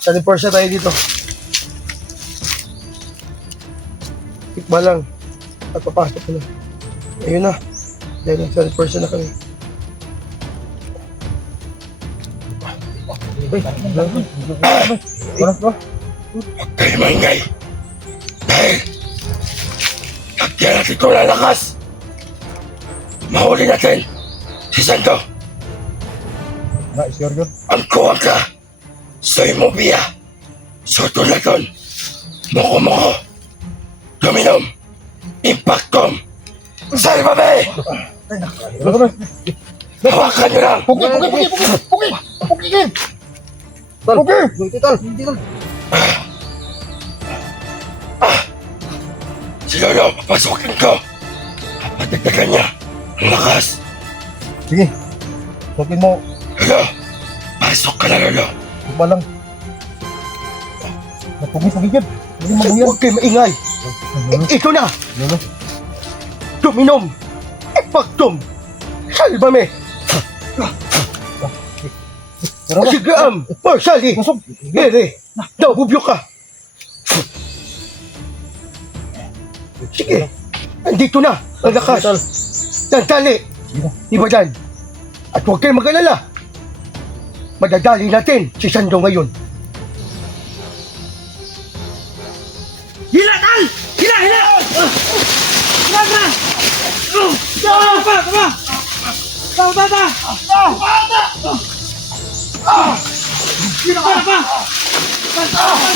Sa Portia tayo dito. Tikba lang. At papasok na. Ayun na. Dahil sa Portia na kami. Huwag kayo maingay. Dahil pagkaya natin ito lalakas, mahuli natin si Santo. Ang kuha ka sa imobia, sutulaton, moko-moko, dominom, impactom, salvabe! Hawakan nyo lang! Pugi! Si Lolo, papasukin ko. Papadagdagan niya ang lakas. Sige. Sukin mo. Lolo, pasok ka na, Lolo. Iba lang. Napugis-pugis yan. Hindi mabuyan. Huwag kayo maingay. Ito na. Lolo. Dominom. Impactum. Salvame. Pero ba? Sigaam. Marsali. Kusog. Ere. Nabubyok ka. Sige. Nandito na. Ang lakas. Tantali. Iba dyan. At huwag kayo mag-alala. Madadali natin si Sando ngayon. Hila, Tal! Hila! Hila! Hila ka! Tama! Tama! Tama! Hila ka pa!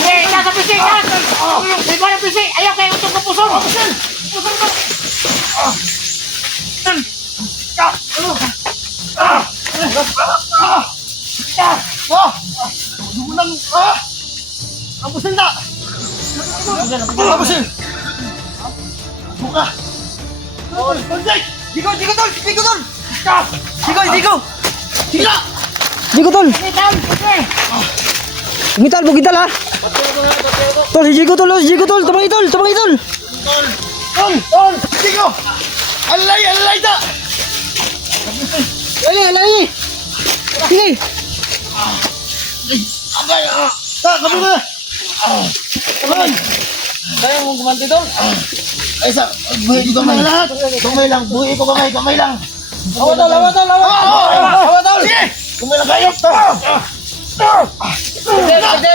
Nasa pisi! May bola pisi! Ayaw kayo utong kapusong! Pusong ko! Abusin na! Abusin! Buka! Digo! Jigo, Tol! Mital! Umital, bugital ha! Tol, si Jigo, Tol! Tumangin, Tol! Digo! Alay da! Alay! Sige! Kami na! Kaya mong gumanti, Tol? Ay sa, buhay ko kamay lahat! Kamay lang, buhay ko kamay lang! Hawa, Tol! Hawa, Tol! Sige! Kamay lang kayo!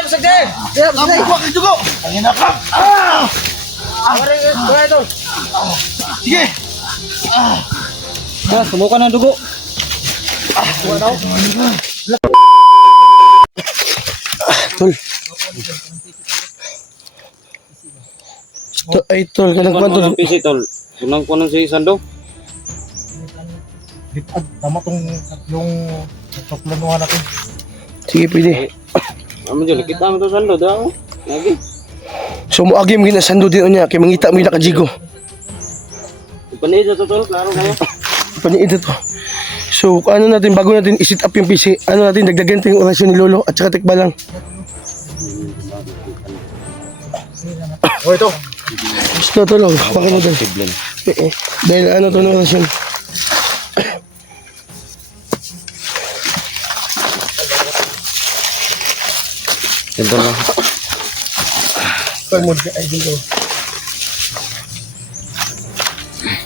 Sagde! Nabubuha kayo dugo! Tangin na ka! Hawa, Tol! Sige! Sumuka ng dugo! Tol! Ay, tol, kanang Tol, PC tol. Kunang kunang si Sando. Ditag. Tama tong yung planuhan natin. Sige, pwede. Amo jud kita mo to Sando daw. Lagi. So, muagim ginasando din niya, kay mangita mo yung nakajigo. Panida to tol, klaro kayo. Paniid to. So, ano natin, bago natin isit up yung PC, ano natin, dagdagan natin yung orasyon ni Lolo at saka tikba lang. Oh, ito. Gusto to lang, pakin mo dyan. Dahil ano to ng orasyon. Ito lang. Pag mo ay dito.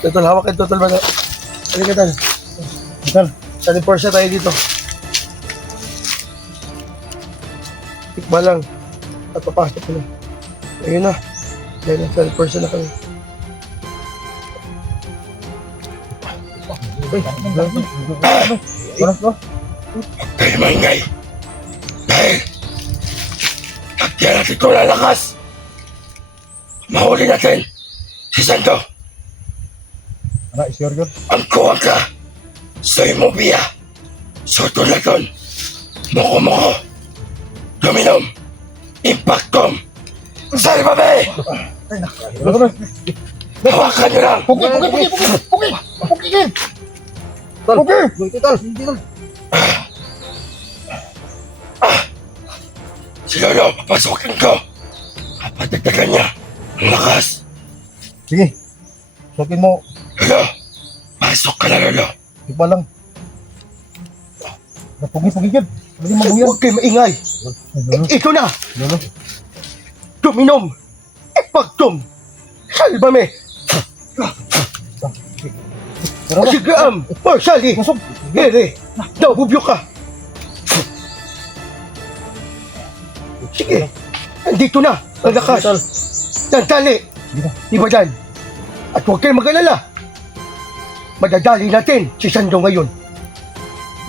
Totol, hawak kayo, Totol ba? Ano ka, Tal? Tal. Sa Portia tayo dito. Tikba lang. At papasok na. Ayun na. Dahil sa Portia na kami. Huwag kayo maingay. Dahil pagkaya natin ito lalakas, mahuli natin si Santo. Anak, sure yun. Ang kuha ka sa imobia, sutulaton, moko-moko, dominom, impactom, salvabe! Hawakan nyo lang! Pugi! Si Lolo, papasukin ko. Papadagdagan niya ang lakas. Sige. Sukin mo. Lolo, pasok ka na, Lolo. Iba lang. Napugis-pugis yan. Hindi mabuyan. Huwag kayo maingay. Ito na. Lolo. Tuminom. Ipagtum. Salbame. Sige Marsali. Ere. Nahubyo ka. Sige. Andito na. Ang lakas. Tantali. Iba dyan. At huwag kayo mag-alala. Madadali natin si Sando ngayon.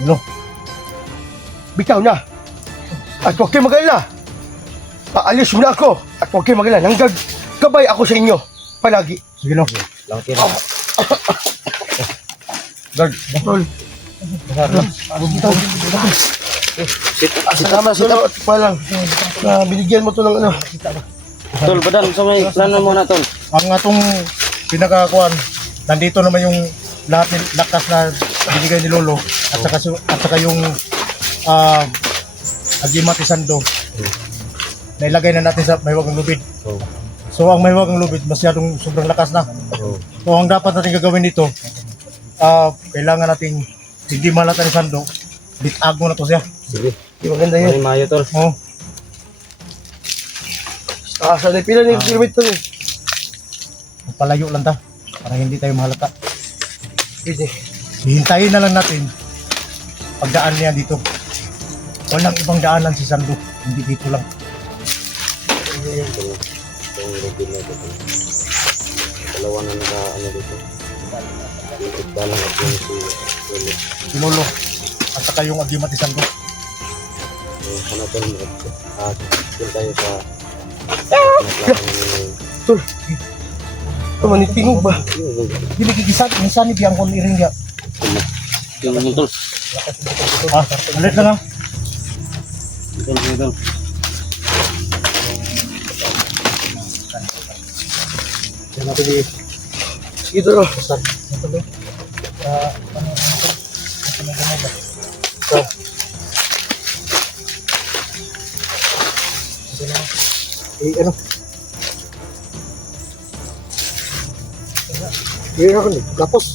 Lolo. Bitaw na. At huwag kayo mag-alala. Aalis muna ako. At huwag kayo mag-alala. Hanggang gabay ako sa inyo. Palagi. Sige, Lolo. Guard. Tol. Salamat pa lang. Binigyan mo to ng ano. Tol, badan sa may plano mo na tol. Ang atong pinakakuan, nandito naman yung lahat ng lakas na binigay ni Lolo at saka yung agimat ni Sando. Nailagay na natin sa mahiwagang lubid. So ang mahiwagang lubid masyadong sobrang lakas na. So ang dapat natin gagawin dito, kailangan nating hindi malata ni Sando. Bitag mo na to siya. Sige. Di maganda yun. May mayo tol. Oh. Sa pila na yung kilometer eh. Palayo lang ta para hindi tayo mahalata. Pwede. Hihintayin na lang natin pagdaan niya dito. Walang ibang daanan si Sando, hindi dito lang. Dalawa na naka ano dito. Dalang at yung Si Lolo at saka yung agimat ni Sando. ano tol. Doon tayo sa Manitingog ba? Hindi gigisat, minsan ni biyang kon iring ya. yung tol. Alit lang ha. Tol, tol. Yan natin di Sige tol. ano? Meron ako ni, lapos.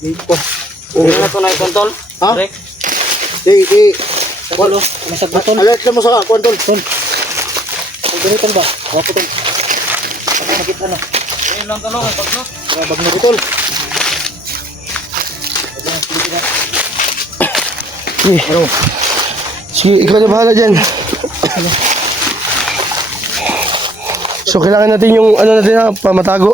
Ito. Ano na to na ikon tol? Ha? Rek? Walo, masag ba tol? Alert na mo sa kuan tol. Tol. Ganito ba? Wapo tol. Ano nakita na? Ayun lang tol, ay pagno. Bag na tol. Sige. Sige, ikaw na bahala dyan. So, kailangan natin yung ano natin ha, pamatago.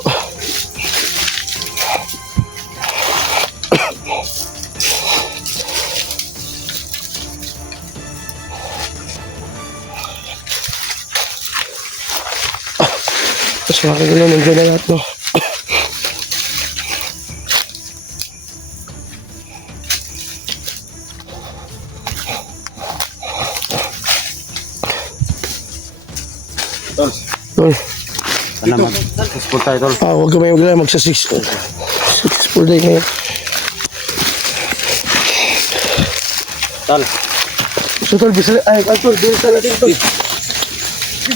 Mas makikilo, nandiyan na lahat, no? Tol. Tol. Sana mag-sport tayo tol. Huwag ka may magla, magsa 6 full day ngayon. Tol. So, tol, bisa, ay, tol, bisa natin, tol.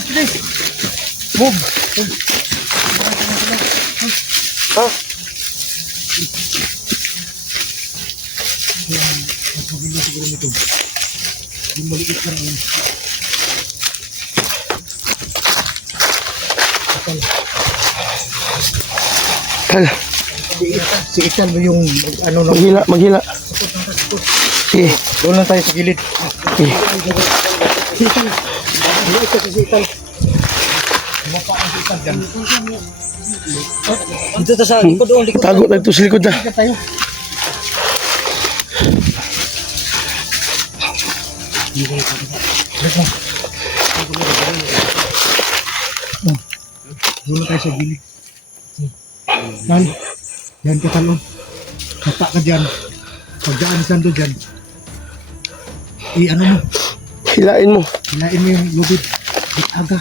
Please. Move. Ha? Tal, Si Itan mo yung ano no. maghila, maghila. Sige, Doon lang tayo sa gilid. sige. Dito ta sa likod doon, likod. Tago na ito sa likod na. Tayo. Doon tayo sa gilid. Yan. Yan ka talon. Kata ka dyan. Pagdaan ni Sando dyan. Ano mo? Hilain mo. Hilain mo yung lubid. Aga.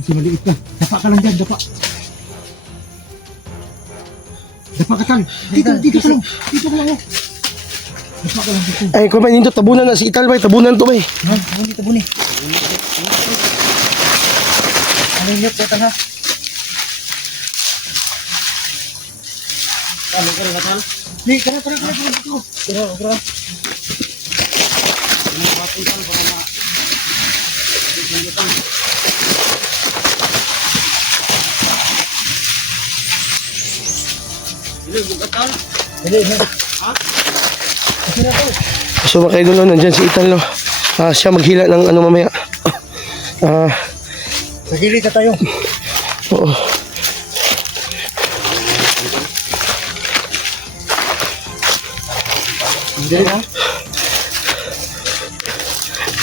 Kasi maliit ka. Dapa ka lang dyan. Dapa. Dapa ka tal. Dito ka lang. Dito ka lang. Dapa ka lang dito. Ay, kumain dito, tabunan na si Ital, bay. Tabunan to, bay. Ha? Tabuni, tabuni. Ano yung nyok, ha? Di, tara dito. So mga idol, nandyan si Ethan, no? Siya maghila ng ano mamaya. Sa gilid na tayo. Oo.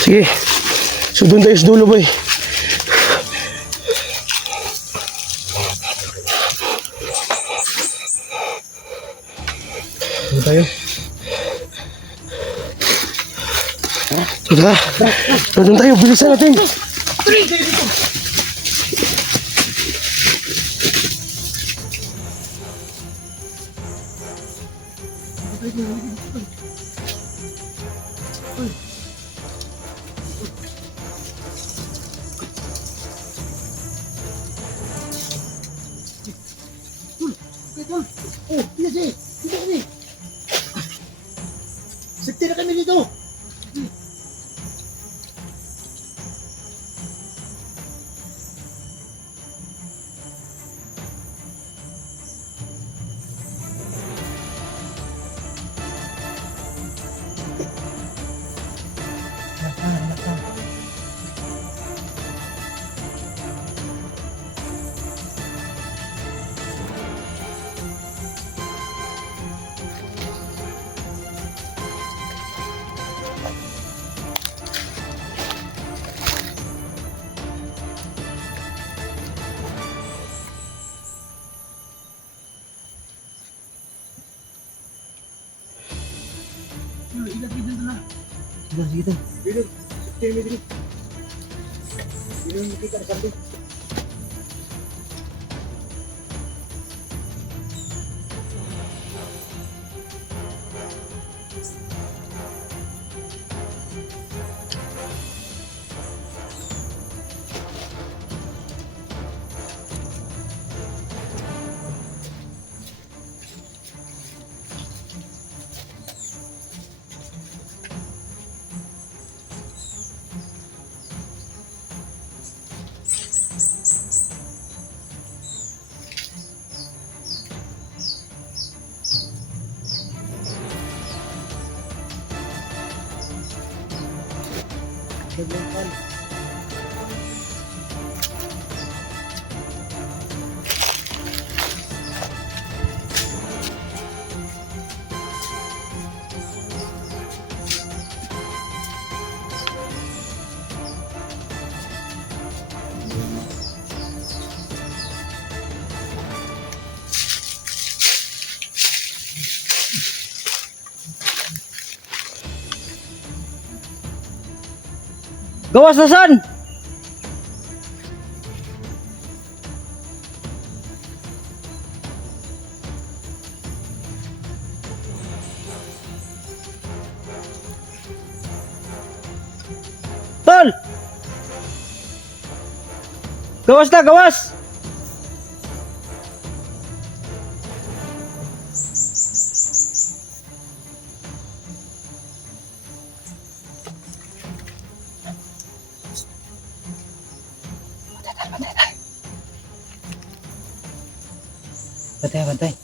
Sige. So doon tayo sa dulo, boy. Doon tayo. So tara. So doon tayo, bilisan natin. Oh, iya sih. Dito kami. Safety na kami dito. Dito. Safety kami dito. Dito makita na sabi. Gawas na saan? Tol! Gawas na, gawas! Bantay, bantay.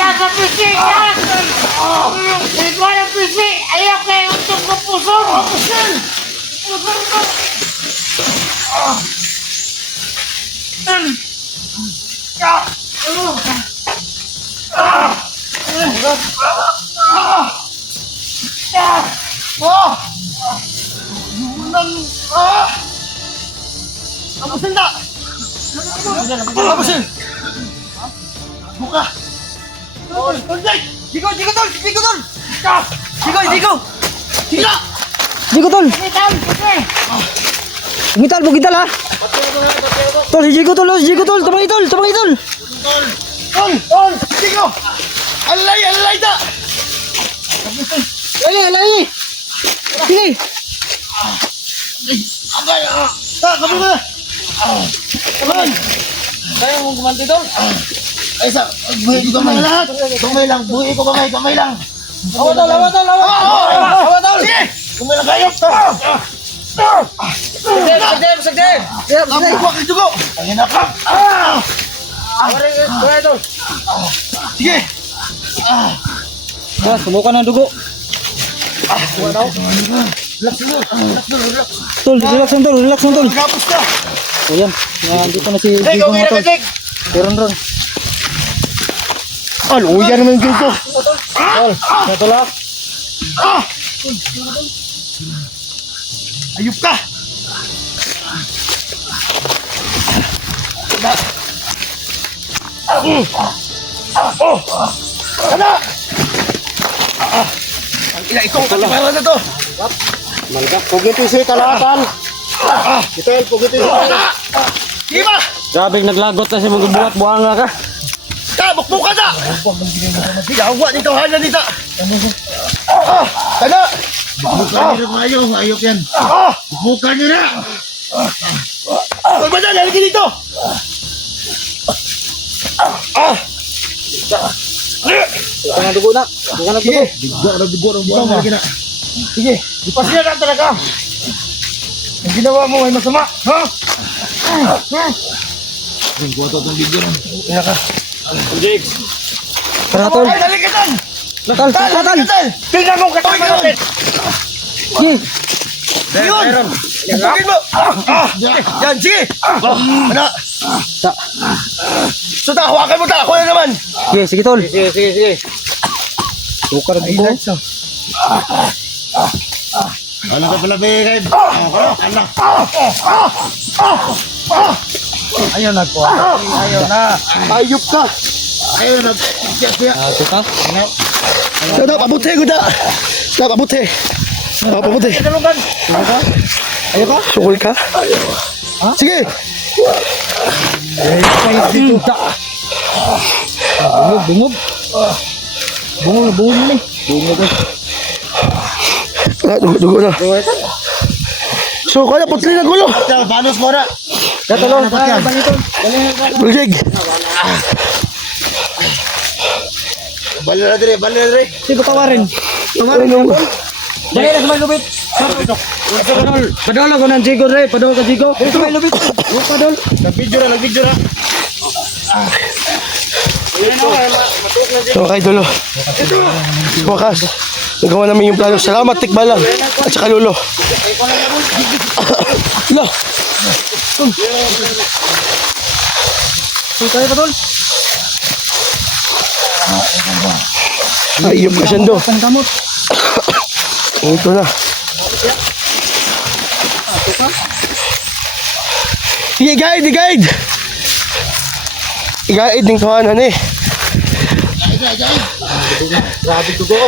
Nasa pisik ka! Iba na pisik! Ayaw kayo itong kapusong! Abusin! Buka! Jigo, jigo tol! Jigo tol! Jigo, jigo! Jigo! Jigo tol. Itam! Umital, bugital ha. Tol, si Jigo tol, si Jigo tol. Tumangay tol, tumangay tol. Tol! Tol! Jigo! Alay! Alay da! Alay, alay. Sige. Abay! Kami mo na! Kaman! Kaya mong gumanti doon? Ay sa, buhay ko kamay lahat! Kamay lang, buhay ko kamay lang! Awa tol! Awa tol! Awa tol! Sige! Kamay lang kayo! Sagdem! Ang buwak ng dugo! Ang ina ka! Kaya tol! Sige! Ah, sumukan ng dugo. Tol, relax lang tol, relax lang tol. Magkapos ka! O yan, nandito na si Hey, Jigo okay mga na tol. ka, Jake! Meron ron. Luya naman yung dugo! Tol, ito lang. Ayup ka! Sana! Ang ina itong katibaran na to! Malga, pugiti si kalahatan. Kitel, pugiti si kalahatan. Di ba? Grabe naglagot na si mga buhat buhanga ka. Ta, bukbuka na! Yawa nito, hana nito! Sana! Bukan nyo na kayo, ayop yan. Bukan nyo na. Huwag ba na, lalagyan dito! Ito na dugo na. Dugo na dugo. Dugo ng buwan na lagi na. Sige, ipasya na talaga! Ang ginawa mo ay masama, ha? Buwan itong video na. Ina ka. Tara tol. Ay, naligatan! Tol, tol, tol. Naligatan! Tingnan mo katawan natin! Sige. Yun! Tugin mo! Yan, sige! Ano? Ta. So, hawakan mo ta! Ako na naman! Sige, sige tol. Sige. Dugo na dugo. Ano ka pala, Bigay? Ano? Ayaw na po. Ayaw na. Ayup ka! Ayaw na. Ah, ito ka. Sada, pabuti ko na! Sada, pabuti! Pabuti! Ayaw ka? Sukul ka? Sige! Bungog. Bungog na eh. Bungog eh. Dugo na. So, kaya putli na gulo! Panos mo na. Tatalo. Buljig! Bali na dire, bali na dire. Sige, tawarin. Ano? Dali na sa may lubit. Padol ako ng Jigo, Ray. Padol ka, Jigo. Ito may lubit. Huwag padol. Nag-video na. So, kay Dulo. Sa wakas, nagawa namin yung plano. Salamat, Tikbalang. At saka Lolo. Lo! Tayo, padol. Ayup ka siya do. Pangkamot. Ito na. Sige, guide! I-guide din kawanan eh. Grabe dugo.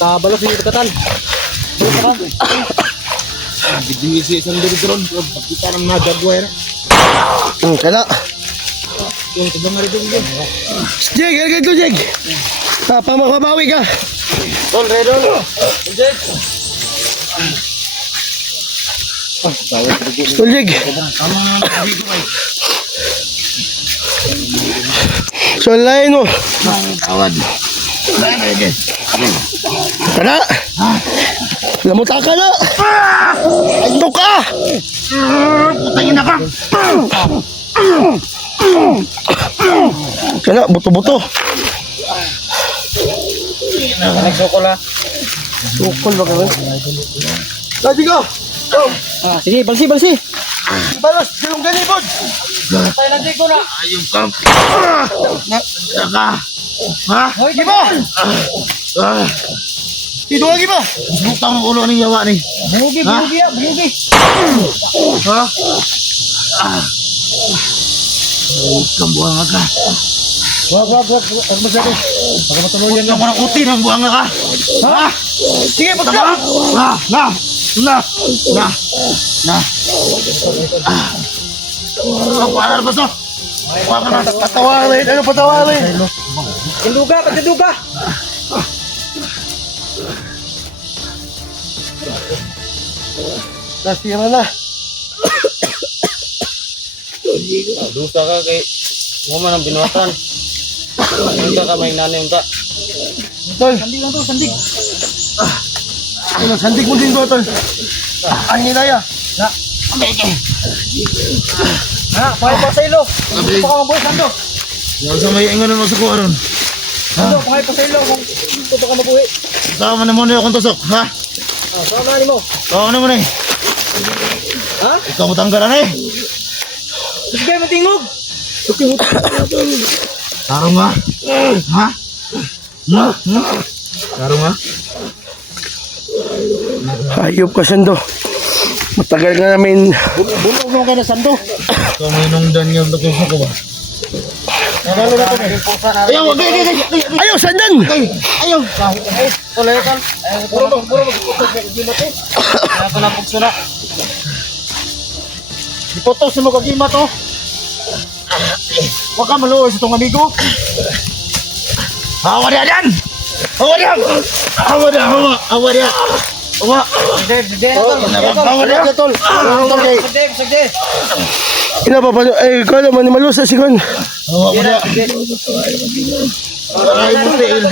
Kabalo si Katan. Video si Sandro Dron. Kita ng nagagawin. Kala. Yung sabang nga rin doon. Jeg, ilagay ito, Jeg. Pamabawi ka. Tol, redol. Tulig. So, lain mo. Tawad. Tara. Lamuta ka na. Ito ka. Putangin na ka. Kana, buto-buto. Nagsukol ha. Sukol ba kami? Lagi ka. Oh, Ah, sige, balsi. balas. Silong ganibod. Tayo lang ko na. Ayong ka. Naka. Ha? Di ba? Dito lagi ba? Butang ang ulo ng yawa ni. Bugi. Ha? Kambuanga ka. Wag masyado. Baka matuluyan Huwag mo ng uti ng buanga ka. Ha? Sige, Tama? pagka. Na. Para ba to? Huwag ka na. Patawarin. Ano patawarin? Pagduga. Nasira na. Dusa ka kay mo man ang binuatan. Unta ka may nanay unta. Tol. Sandig lang to, sandig. Sandig mo din to, tol. Ang nilaya. Pahay pa sa ilo. Gusto ka mabuhay, Sando. Huwag sa may ingon mo sa kuwaron. Sando, pahay pa sa ilo kung gusto ka mabuhay. Tama na muna akong tusok. Ha? Sama mo. Tama na muna eh. Ha? Ikaw mo tanggalan eh. Gusto kayo matingog. Tarong nga. Ha? Tarong nga. Hayop ka, Sando. Matagal na namin. Bulog mo ka na Sando. Ikaw mo inungdan yung tusok ko ba? Nagalo na kami. Ayaw, wag. Ayaw, sandan! Ayaw. Puro mag-gimat eh. Kaya ko na pugsula. Ipotos mo kagimat oh. Huwag ka maluoy sa itong amigo. Hawa dia dan. Hawa dia. Hawa dia. Hawa. Hawa dia. Tol. Tol kay. Sagde. Ina pa pa. Eh, ikaw naman ni Malusa, sigon. Hawa mo dia. Ay, mutil.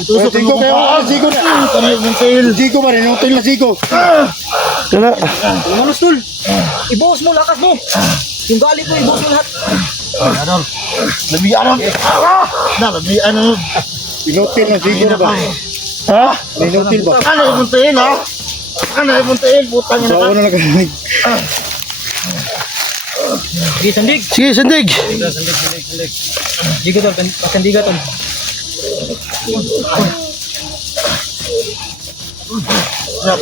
Itusok Zigo mo kayo. pa. Zigo na. Ay, mutil. Zigo ba rin? Yung na Zigo. Tara. Manos tol. Ibuhos mo, lakas mo. Yung gali ko, ibuhos mo lahat. Adol. Lebih ano? Na, lebih ano? Pinutil na Zigo na ba? Ha? Pinutil ba? Ano yung muntiin, ha? Ano yung muntiin? Putang ina So, ka. ano na kanilig? Sige, sandig. Sige, sandig. Digo tol, pasandiga tol. Ya,